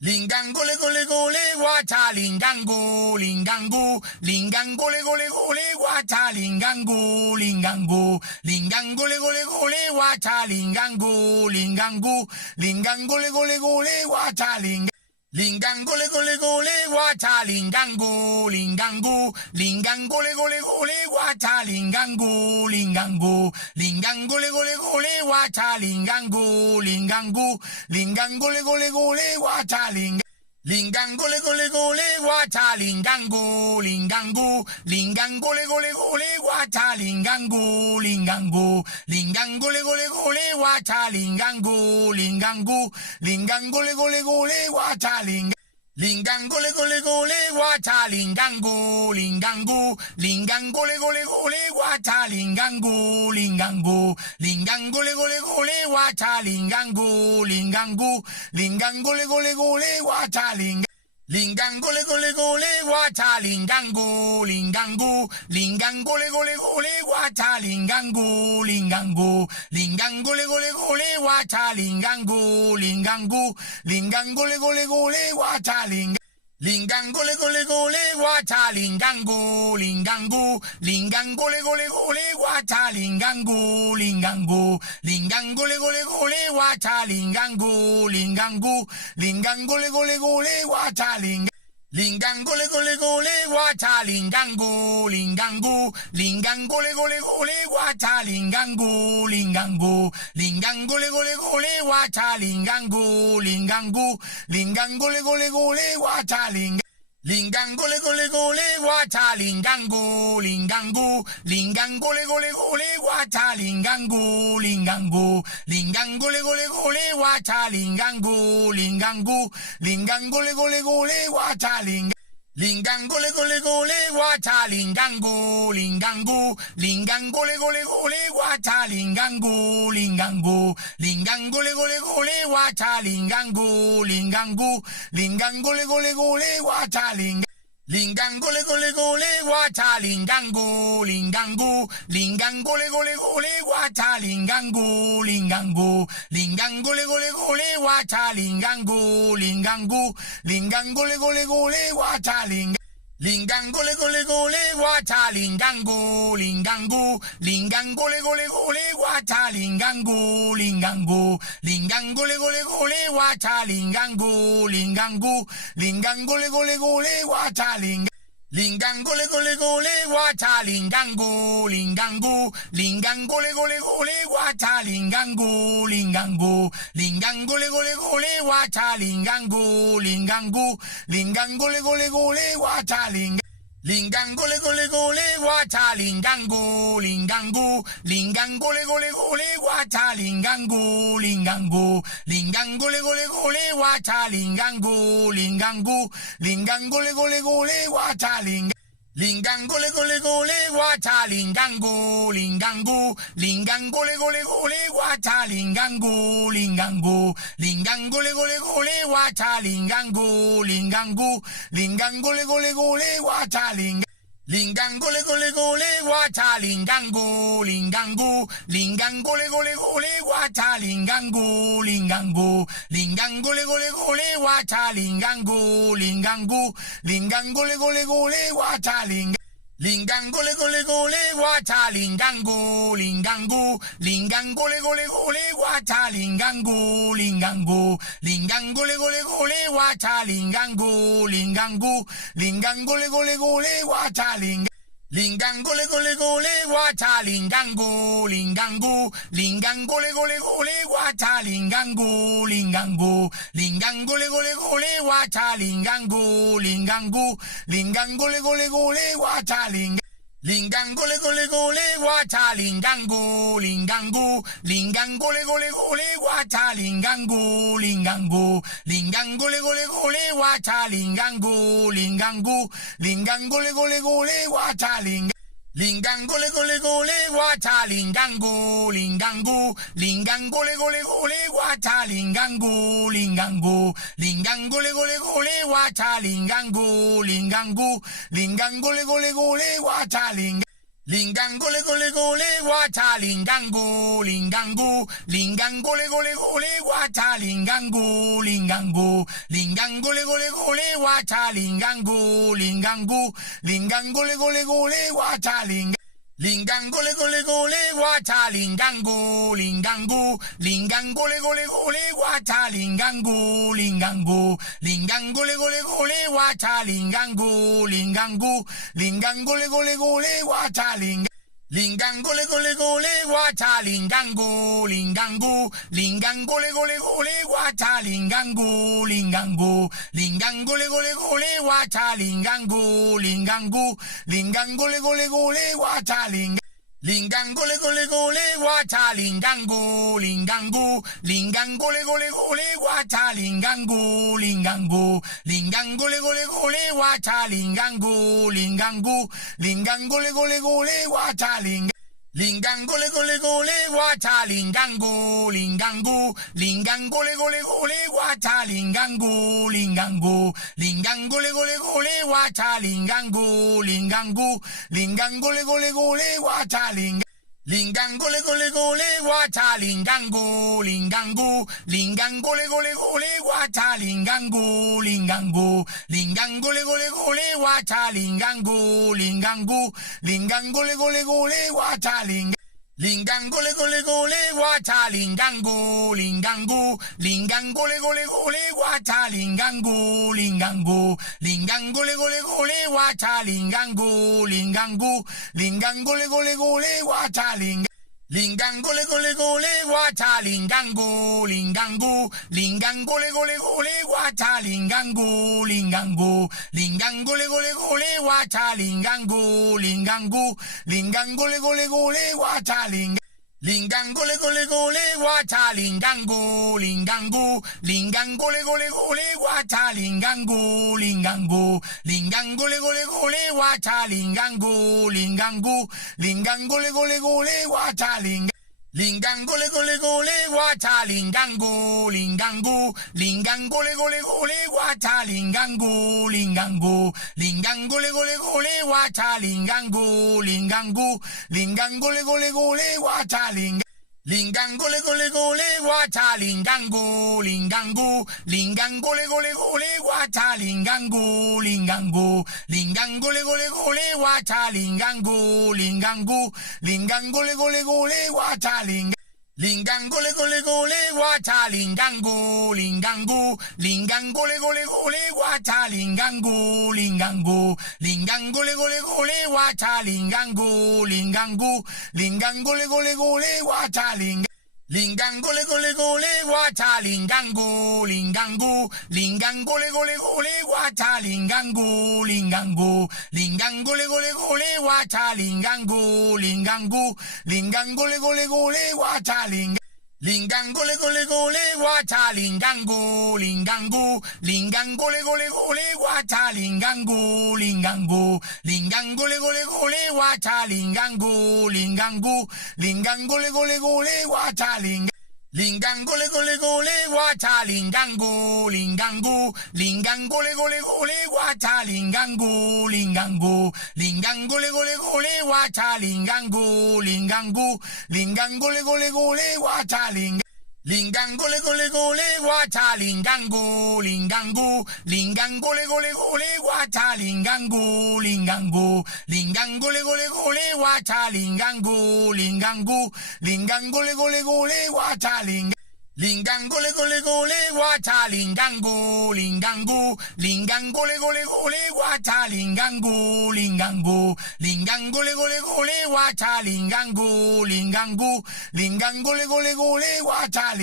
Lingango le gole gole wacha lingango lingango lingango le gole gole wacha lingango lingango lingango le gole gole wacha lingango lingango lingango le gole gole wacha lingango le gole gole wacha lingango lingango lingango le gole gole wacha lingango lingango lingango le gole gole wacha lingango lingango lingango le gole gole wacha lingango le gole gole wacha lingango lingango lingango le gole gole wacha lingango lingango lingango le gole gole wacha lingango lingango lingango le gole gole wacha lingango le gole gole wacha lingango lingango lingango le gole gole wacha lingango lingango lingango le gole gole wacha lingango lingango lingango le gole gole wacha lingango le gole gole wacha lingango lingango lingango le gole gole wacha lingango lingango lingango le gole gole wacha lingango lingango lingango le gole gole wacha lingango le gole gole wacha lingango lingango lingango le gole gole wacha lingango lingango lingango le gole gole wacha lingango lingango lingango le gole gole wacha lingango le gole gole wacha lingango lingango lingango le gole gole wacha lingango lingango lingango le gole gole wacha lingango lingango lingango le gole gole wacha lingango le gole gole wacha lingango lingango lingango le gole gole wacha lingango lingango lingango le gole gole wacha lingango lingango lingango le gole gole wacha lingango le gole gole wacha lingango lingango lingango le gole gole wacha lingango lingango lingango le gole gole wacha lingango lingango lingango le gole gole wacha lingango le gole gole wacha lingango lingango lingango le gole gole wacha lingango lingango lingango le gole gole wacha lingango lingango lingango le gole gole wacha lingango le gole gole wacha lingango lingango lingango le gole gole wacha lingango lingango lingango le gole gole wacha lingango lingango lingango le gole gole wacha lingango le gole gole wacha lingango lingango lingango le gole gole wacha lingango lingango lingango le gole gole wacha lingango lingango lingango le gole gole wacha lingango le gole gole wacha lingango lingango lingango le gole gole wacha lingango lingango lingango le gole gole wacha lingango lingango lingango le gole gole wacha lingango le gole gole wacha lingango lingango lingango le gole gole wacha lingango lingango lingango le gole gole wacha lingango lingango lingango le gole gole wacha lingango le gole gole wacha lingango lingango lingango le gole gole wacha lingango lingango lingango le gole gole wacha lingango lingango lingango le gole gole wacha lingango le gole gole wacha lingango lingango lingango le gole gole wacha lingango lingango lingango le gole gole wacha lingango lingango lingango le gole gole wacha lingango le gole gole wacha lingango lingango lingango le gole gole wacha lingango lingango lingango le gole gole wacha lingango lingango lingango le gole gole wacha lingango le gole gole wacha lingango lingango lingango le gole gole wacha lingango lingango lingango le gole gole wacha lingango lingango lingango le gole gole wacha lingango le gole gole wacha lingango lingango lingango le gole gole wacha lingango lingango lingango le gole gole wacha lingango lingango lingango le gole gole wacha Lingango le gole gole wacha lingango lingango lingango le gole gole wacha lingango lingango lingango le gole gole wacha lingango lingango lingango le gole gole wacha lingango le gole gole wacha lingango lingango lingango le gole gole wacha lingango lingango lingango le gole gole wacha lingango lingango lingango le gole gole wacha lingango le gole gole wacha lingango lingango lingango le gole gole wacha lingango lingango lingango le gole gole wacha lingango lingango lingango le gole gole wacha lingango le gole gole wacha lingango lingango lingango le gole gole wacha lingango lingango lingango le gole gole wacha lingango lingango lingango le gole gole wacha lingango le gole gole wacha lingango lingango lingango le gole gole wacha lingango lingango lingango le gole gole wacha lingango lingango lingango le gole gole wacha lingango le gole gole wacha lingango lingango lingango le gole gole wacha lingango lingango lingango le gole gole wacha lingango lingango lingango le gole gole wacha lingango le gole gole wacha lingango lingango lingango le gole gole wacha lingango lingango lingango le gole gole wacha lingango lingango lingango le gole gole wacha lingango le gole gole wacha lingango lingango lingango le gole gole wacha lingango lingango lingango le gole gole wacha lingango lingango lingango le gole gole wacha lingango le gole gole wacha lingango lingango lingango le gole gole wacha lingango lingango lingango le gole gole wacha lingango lingango lingango le gole gole wacha lingango le gole gole wacha lingango lingango lingango le gole gole wacha lingango lingango lingango le gole gole wacha lingango lingango lingango le gole gole wacha lingango le gole gole wacha lingango lingango lingango le gole gole wacha lingango lingango lingango le gole gole wacha lingango lingango lingango le gole gole wacha lingango le gole gole wacha lingango lingango lingango le gole gole wacha lingango lingango lingango le gole gole wacha lingango lingango lingango le gole gole wacha lingango le gole gole wacha lingango lingango lingango le gole gole wacha lingango lingango lingango le gole gole wacha lingango lingango lingango le gole gole wacha lingango le gole gole wacha lingango lingango lingango le gole gole wacha lingango lingango lingango le gole gole wacha lingango lingango lingango le gole gole wacha lingango le gole gole wacha lingango lingango lingango le gole gole wacha lingango lingango lingango le gole gole wacha lingango lingango lingango le gole gole wacha lingango le gole gole wacha lingango lingango lingango le gole gole wacha lingango lingango lingango le gole gole wacha lingango lingango lingango le gole gole wacha lingango le gole gole wacha lingango lingango lingango le gole gole wacha lingango lingango lingango le gole gole wacha lingango lingango lingango le gole gole wacha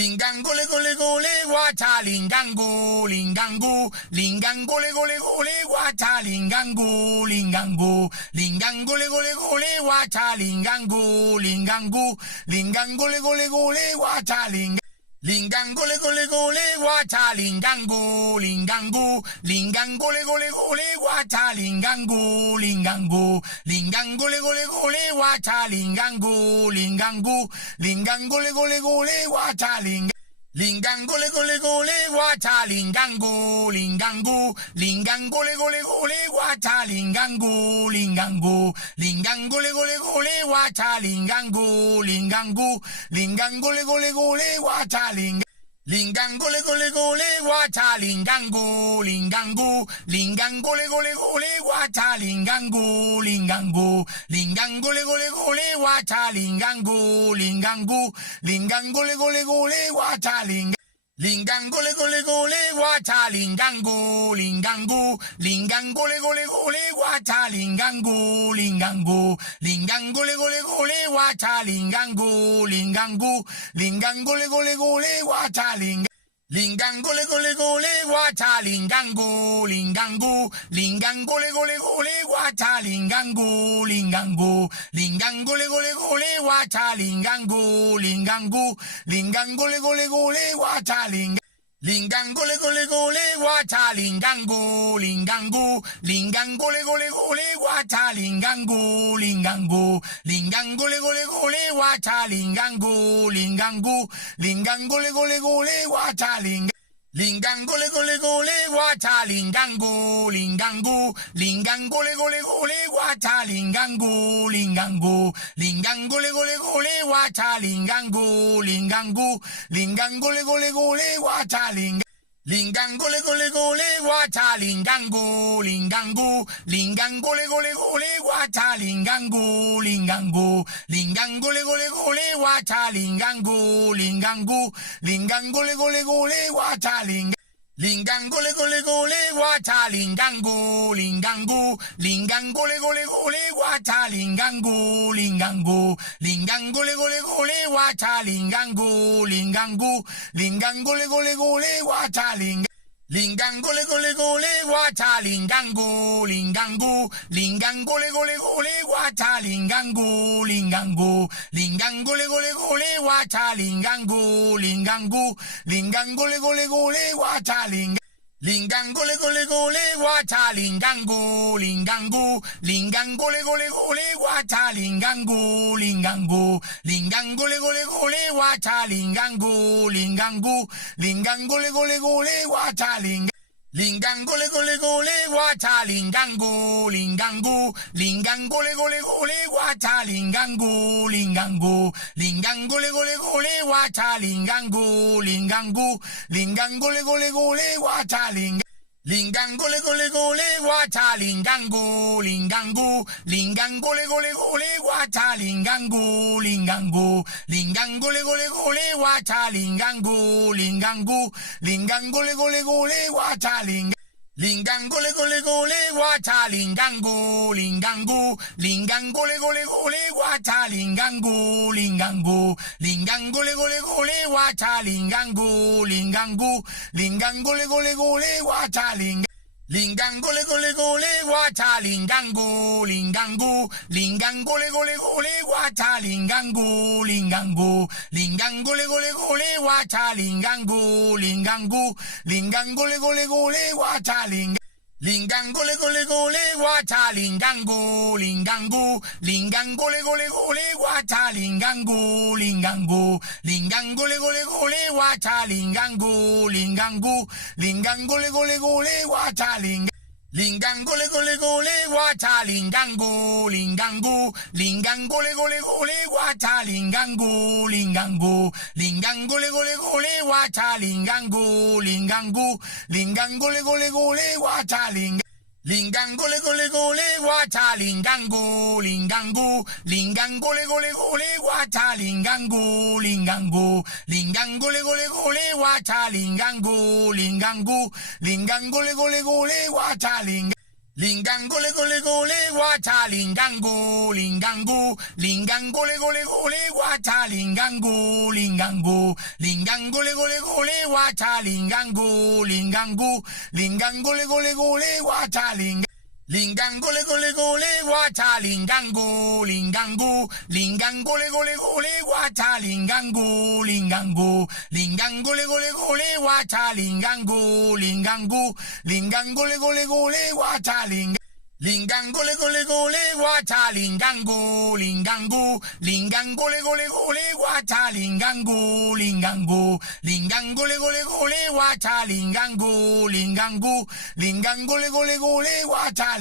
lingango le gole gole wacha lingango lingango lingango le gole gole wacha lingango lingango lingango le gole gole wacha lingango lingango lingango le gole gole wacha lingango le gole gole wacha lingango lingango lingango le gole gole wacha lingango lingango lingango le gole gole wacha lingango lingango lingango le gole gole wacha Lingango le gole gole wacha lingango lingango lingango le gole gole wacha lingango lingango lingango le gole gole wacha lingango lingango lingango le gole gole wacha lingango le gole gole wacha lingango lingango lingango le gole gole wacha lingango lingango lingango le gole gole wacha lingango lingango lingango le gole gole wacha lingango le gole gole wacha lingango lingango lingango le gole gole wacha lingango lingango lingango le gole gole wacha lingango lingango lingango le gole gole wacha lingango le gole gole wacha lingango lingango lingango le gole gole wacha lingango lingango lingango le gole gole wacha lingango lingango lingango le gole gole wacha lingango le gole gole wacha lingango lingango lingango le gole gole wacha lingango lingango lingango le gole gole wacha lingango lingango lingango le gole gole wacha lingango le gole gole wacha lingango lingango lingango le gole gole wacha lingango lingango lingango le gole gole wacha lingango lingango lingango le gole gole wacha lingango le gole gole wacha lingango lingango lingango le gole gole wacha lingango lingango lingango le gole gole wacha lingango lingango lingango le gole gole wacha lingango le gole gole wacha lingango lingango lingango le gole gole wacha lingango lingango lingango le gole gole wacha lingango lingango lingango le gole gole wacha lingango le gole gole wacha lingango lingango lingango le gole gole wacha lingango lingango lingango le gole gole wacha lingango lingango lingango le gole gole wacha lingango le gole gole wacha lingango lingango lingango le gole gole wacha lingango lingango lingango le gole gole wacha lingango lingango lingango le gole gole wacha lingango le gole gole wacha lingango lingango lingango le gole gole wacha lingango lingango lingango le gole gole wacha lingango lingango lingango le gole gole wacha lingango le gole gole wacha lingango lingango lingango le gole gole wacha lingango lingango lingango le gole gole wacha lingango lingango lingango le gole gole wacha lingango le gole gole wacha lingango lingango lingango le gole gole wacha lingango lingango lingango le gole gole wacha lingango lingango lingango le gole gole wacha lingango le gole gole wacha lingango lingango lingango le gole gole wacha lingango lingango lingango le gole gole wacha lingango lingango lingango le gole gole wacha lingango le gole gole wacha lingango lingango lingango le gole gole wacha lingango lingango lingango le gole gole wacha lingango lingango lingango le gole gole wacha lingango le gole gole wacha lingango lingango lingango le gole gole wacha lingango lingango lingango le gole gole wacha lingango lingango lingango le gole gole wacha lingango le gole gole wacha lingango lingango lingango le gole gole wacha lingango lingango lingango le gole gole wacha lingango lingango lingango le gole gole wacha lingango le gole gole wacha lingango lingango lingango le gole gole wacha lingango lingango lingango le gole gole wacha lingango lingango lingango le gole gole wacha lingango le gole gole wacha lingango lingango lingango le gole gole wacha lingango lingango lingango le gole gole wacha lingango lingango lingango le gole gole wacha Lingango le gole gole wacha lingango lingango lingango le gole gole wacha lingango lingango lingango le gole gole wacha lingango lingango lingango le gole gole wacha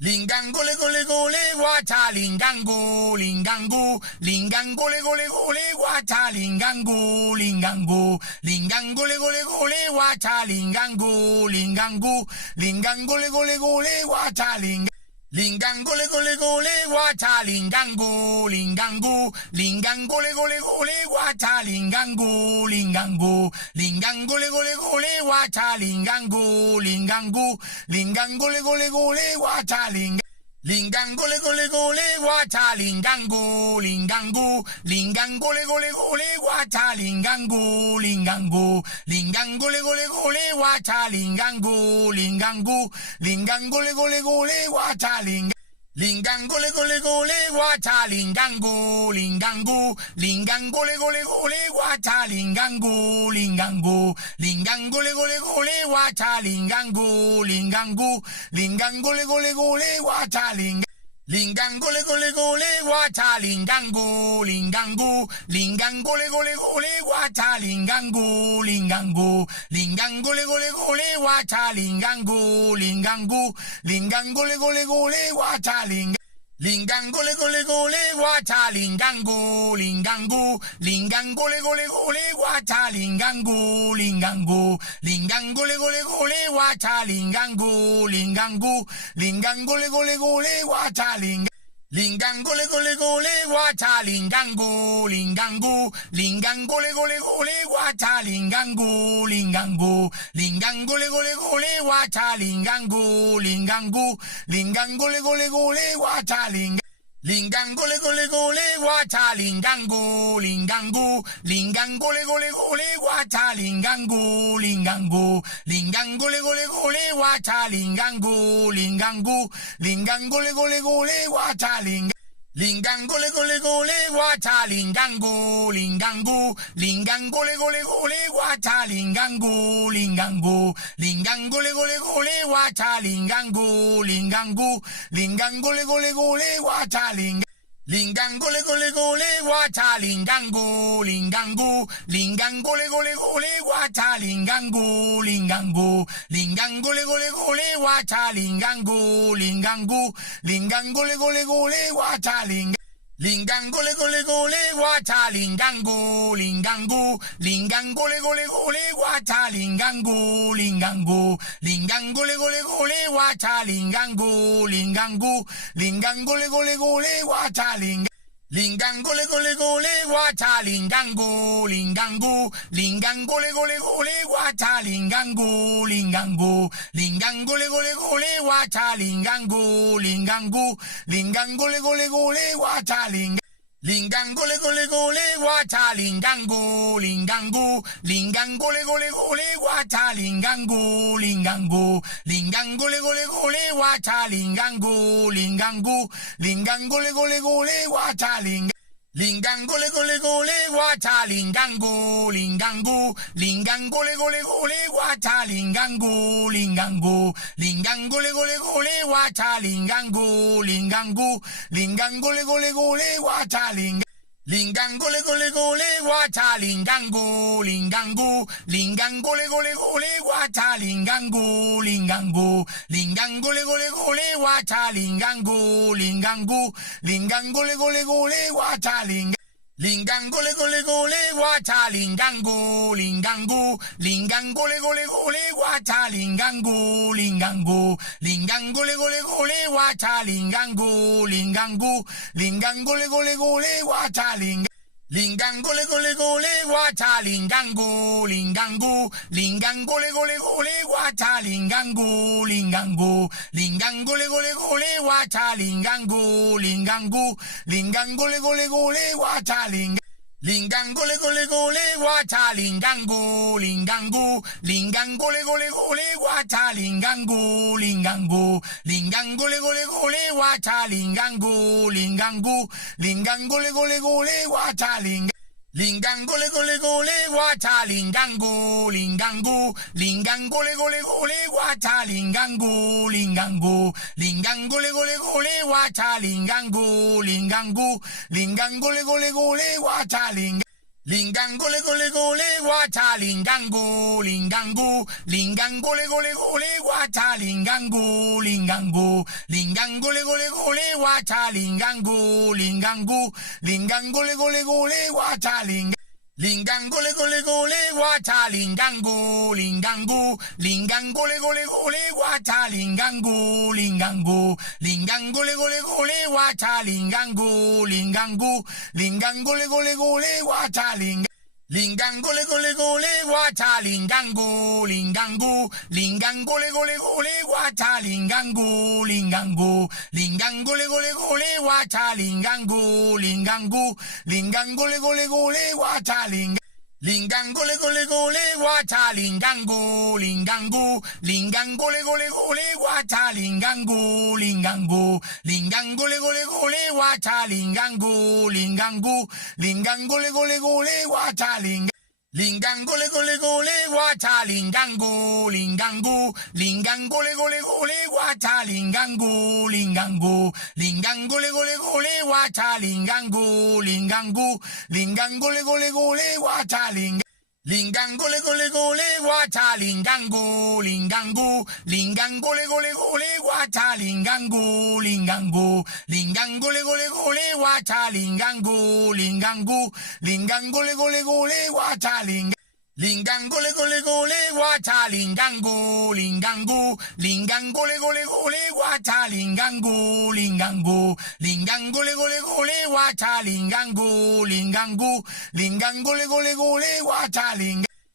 lingango le gole gole wacha lingango lingango lingango le gole gole wacha lingango lingango lingango le gole gole wacha lingango lingango lingango le gole gole wacha lingango le gole gole wacha lingango lingango lingango le gole gole wacha lingango lingango lingango le gole gole wacha lingango lingango lingango le gole gole wacha lingango le gole gole wacha lingango lingango lingango le gole gole wacha lingango lingango lingango le gole gole wacha lingango lingango lingango le gole gole wacha lingango le gole gole wacha lingango lingango lingango le gole gole wacha lingango lingango lingango le gole gole wacha lingango lingango lingango le gole gole wacha lingango le gole gole wacha lingango lingango lingango le gole gole wacha lingango lingango lingango le gole gole wacha lingango lingango lingango le gole gole wacha lingango le gole gole wacha lingango lingango lingango le gole gole wacha lingango lingango lingango le gole gole wacha lingango lingango lingango le gole gole wacha lingango le gole gole wacha lingango lingango lingango le gole gole wacha lingango lingango lingango le gole gole wacha lingango lingango lingango le gole gole wacha lingango le gole gole wacha lingango lingango lingango le gole gole wacha lingango lingango lingango le gole gole wacha lingango lingango lingango le gole gole wacha lingango le gole gole wacha lingango lingango lingango le gole gole wacha lingango lingango lingango le gole gole wacha lingango lingango lingango le gole gole wacha lingango le gole gole wacha lingango lingango lingango le gole gole wacha lingango lingango lingango le gole gole wacha lingango lingango lingango le gole gole wacha lingango le gole gole wacha lingango lingango lingango le gole gole wacha lingango lingango lingango le gole gole wacha lingango lingango lingango le gole gole wacha lingango le gole gole wacha lingango lingango lingango le gole gole wacha lingango lingango lingango le gole gole wacha lingango lingango lingango le gole gole wacha lingango le gole gole wacha lingango lingango lingango le gole gole wacha lingango lingango lingango le gole gole wacha lingango lingango lingango le gole gole wacha lingango le gole gole wacha lingango lingango lingango le gole gole wacha lingango lingango lingango le gole gole wacha lingango lingango lingango le gole gole wacha lingango le gole gole wacha lingango lingango lingango le gole gole wacha lingango lingango lingango le gole gole wacha lingango lingango lingango le gole gole wacha lingango le gole gole wacha lingango lingango lingango le gole gole wacha lingango lingango lingango le gole gole wacha lingango lingango lingango le gole gole wacha lingango le gole gole wacha lingango lingango lingango le gole gole wacha lingango lingango lingango le gole gole wacha lingango lingango lingango le gole gole wacha lingango le gole gole wacha lingango lingango lingango le gole gole wacha lingango lingango lingango le gole gole wacha lingango lingango lingango le gole gole wacha Lingango le gole gole wacha lingango lingango lingango le gole gole wacha lingango lingango lingango le gole gole wacha lingango lingango lingango le gole gole wacha lingango le gole gole wacha lingango lingango lingango le gole gole wacha lingango lingango lingango le gole gole wacha lingango lingango lingango le gole gole wacha lingango le gole gole wacha lingango lingango lingango le gole gole wacha lingango lingango lingango le gole gole wacha lingango lingango lingango le gole gole wacha lingango le gole gole wacha lingango lingango lingango le gole gole wacha lingango lingango lingango le gole gole wacha lingango lingango lingango le gole gole wacha lingango le gole gole wacha lingango lingango lingango le gole gole wacha lingango lingango lingango le gole gole wacha lingango lingango lingango le gole gole wacha lingango le gole gole wacha lingango lingango lingango le gole gole wacha lingango lingango lingango le gole gole wacha lingango lingango lingango le gole gole wacha lingango le gole gole wacha lingango lingango lingango le gole gole wacha lingango lingango lingango le gole gole wacha lingango lingango lingango le gole gole wacha lingango le gole gole wacha lingango lingango lingango le gole gole wacha lingango lingango lingango le gole gole wacha lingango lingango lingango le gole gole wacha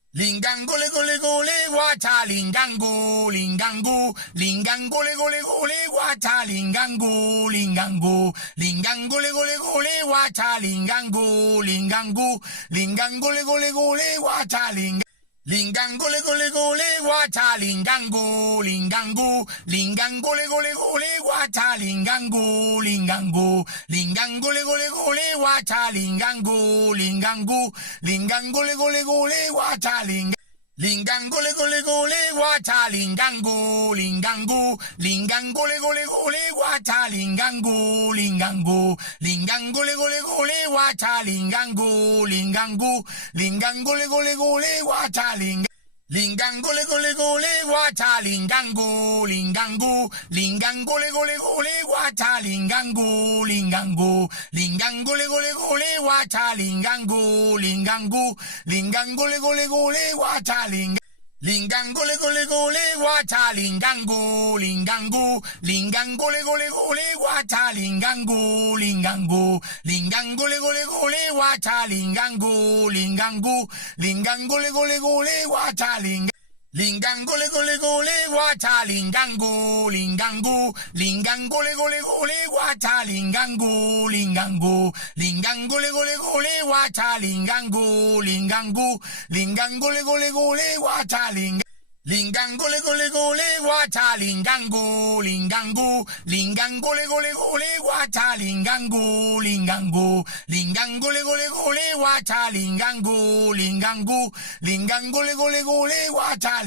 lingango le gole gole wacha lingango lingango lingango le gole gole wacha lingango lingango lingango le gole gole wacha lingango lingango lingango le gole gole wacha lingango le gole gole wacha lingango lingango lingango le gole gole wacha lingango lingango lingango le gole gole wacha lingango lingango lingango le gole gole wacha lingango le gole gole wacha lingango lingango lingango le gole gole wacha lingango lingango lingango le gole gole wacha lingango lingango lingango le gole gole wacha lingango le gole gole wacha lingango lingango lingango le gole gole wacha lingango lingango lingango le gole gole wacha lingango lingango lingango le gole gole wacha lingango le gole gole wacha lingango lingango lingango le gole gole wacha lingango lingango lingango le gole gole wacha lingango lingango lingango le gole gole wacha lingango le gole gole wacha lingango lingango lingango le gole gole wacha lingango lingango lingango le gole gole wacha lingango lingango lingango le gole gole wacha lingango le gole gole wacha lingango lingango lingango le gole gole wacha lingango lingango lingango le gole gole wacha lingango lingango lingango le gole gole wacha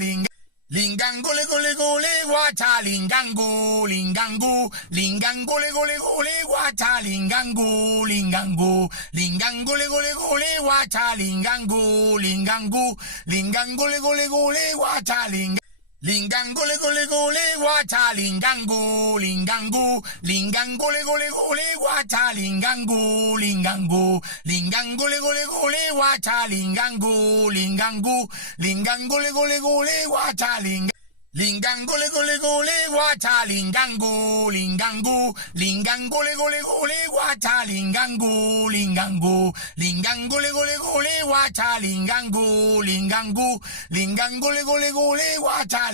lingango le gole gole wacha lingango lingango lingango le gole gole wacha lingango lingango lingango le gole gole wacha lingango lingango lingango le gole gole wacha lingango le gole gole wacha lingango lingango lingango le gole gole wacha lingango lingango lingango le gole gole wacha lingango lingango lingango le gole gole wacha lingango le gole gole wacha lingango lingango lingango le gole gole wacha lingango lingango lingango le gole gole wacha lingango lingango lingango le gole gole wacha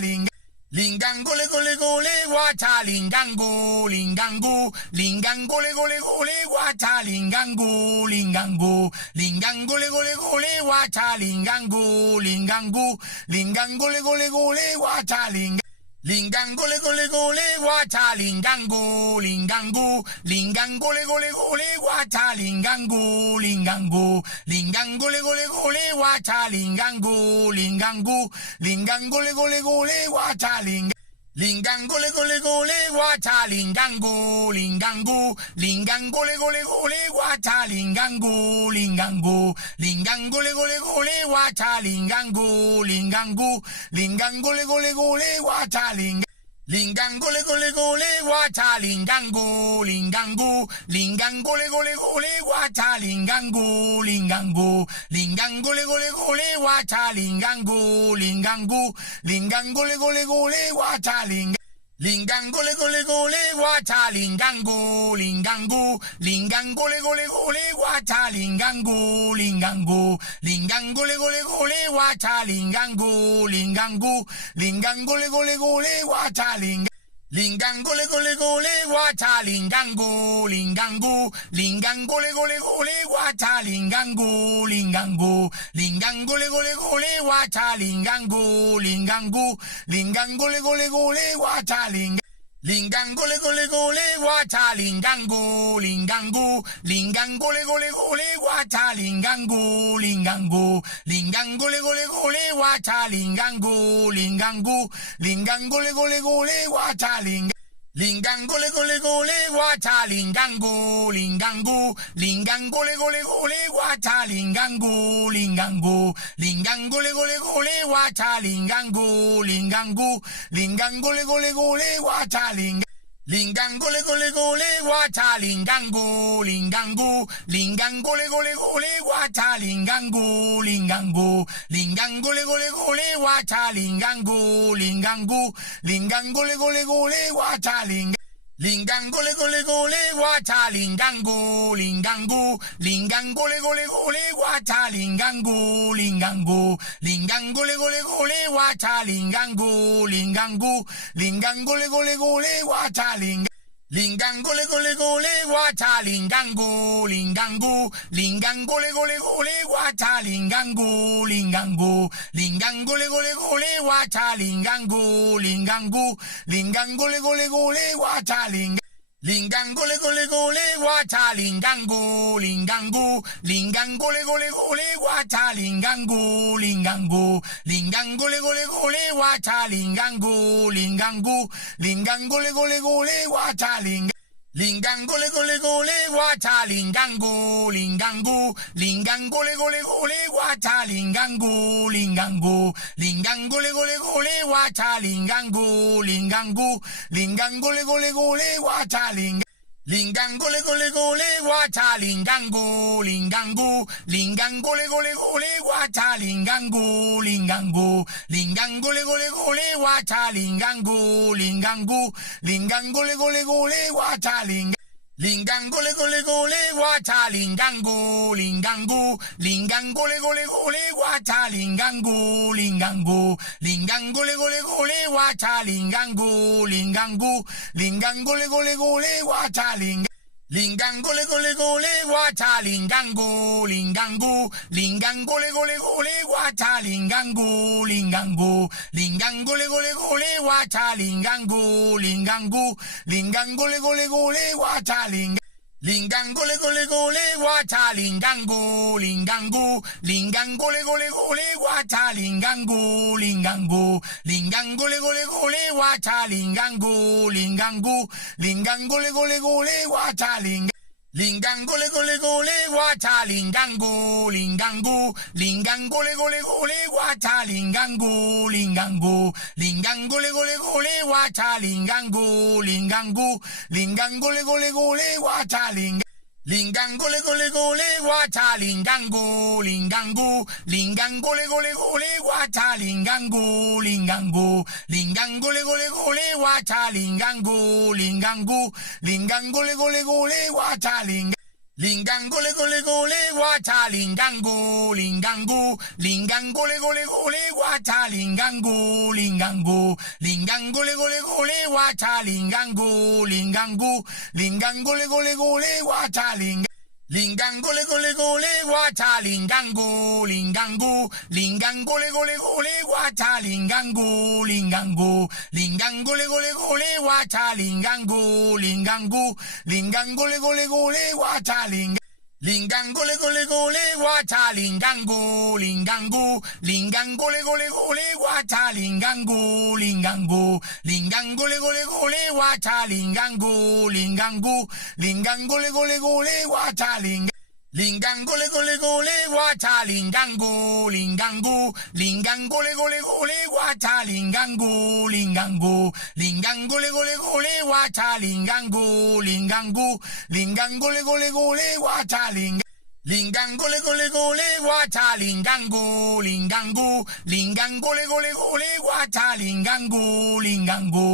lingango le gole gole wacha lingango lingango lingango le gole gole wacha lingango lingango lingango le gole gole wacha lingango lingango lingango le gole gole wacha Lingango le gole gole wacha lingango lingango lingango le gole gole wacha lingango lingango lingango le gole gole wacha lingango lingango lingango le gole gole wacha lingango le gole gole wacha lingango lingango lingango le gole gole wacha lingango lingango lingango le gole gole wacha lingango lingango lingango le gole gole wacha lingango le gole gole wacha lingango lingango lingango le gole gole wacha lingango lingango lingango le gole gole wacha lingango lingango lingango le gole gole wacha lingango le gole gole wacha lingango lingango lingango le gole gole wacha lingango lingango lingango le gole gole wacha lingango lingango lingango le gole gole wacha lingango le gole gole wacha lingango lingango lingango le gole gole wacha lingango lingango lingango le gole gole wacha lingango lingango lingango le gole gole wacha lingango le gole gole wacha lingango lingango lingango le gole gole wacha lingango lingango lingango le gole gole wacha lingango lingango lingango le gole gole wacha lingango le gole gole wacha lingango lingango lingango le gole gole wacha lingango lingango lingango le gole gole wacha lingango lingango lingango le gole gole wacha lingango le gole gole wacha lingango lingango lingango le gole gole wacha lingango lingango lingango le gole gole wacha lingango lingango lingango le gole gole wacha lingango le gole gole wacha lingango lingango lingango le gole gole wacha lingango lingango lingango le gole gole wacha lingango lingango lingango le gole gole wacha lingango le gole gole wacha lingango lingango lingango le gole gole wacha lingango lingango lingango le gole gole wacha lingango lingango lingango le gole gole wacha lingango le gole gole wacha lingango lingango lingango le gole gole wacha lingango lingango lingango le gole gole wacha lingango lingango lingango le gole gole wacha lingango le gole gole wacha lingango lingango lingango le gole gole wacha lingango lingango lingango le gole gole wacha lingango lingango lingango le gole gole wacha lingango le gole gole wacha lingango lingango lingango le gole gole wacha lingango lingango lingango le gole gole wacha lingango lingango lingango le gole gole wacha lingango le gole gole wacha lingango lingango lingango le gole gole wacha lingango lingango lingango le gole gole wacha lingango lingango lingango le gole gole wacha lingango le gole gole wacha lingango lingango lingango le gole gole wacha lingango lingango lingango le gole gole wacha lingango lingango lingango le gole gole wacha lingango le gole gole wacha lingango lingango lingango le gole gole wacha lingango lingango lingango le gole gole wacha lingango lingango lingango le gole gole wacha lingango le gole gole wacha lingango lingango lingango le gole gole wacha lingango lingango lingango le gole gole wacha lingango lingango lingango le gole gole wacha lingango le gole gole wacha lingango lingango lingango le gole gole wacha lingango lingango lingango le gole gole wacha lingango lingango lingango le gole gole wacha lingango le gole gole wacha lingango lingango lingango le gole gole wacha lingango lingango lingango le gole gole wacha lingango lingango lingango le gole gole wacha Lingango le gole gole guacha lingango lingango lingango le gole gole guacha lingango lingango lingango le gole gole guacha lingango lingango lingango le gole gole guacha lingango le gole gole guacha lingango lingango lingango le gole gole guacha lingango lingango lingango le gole gole guacha lingango lingango lingango le gole gole guacha lingango le gole gole guacha lingango lingango lingango le gole gole guacha lingango lingango lingango le gole gole guacha lingango lingango lingango le gole gole guacha lingango le gole gole guacha lingango lingango lingango le gole gole guacha lingango lingango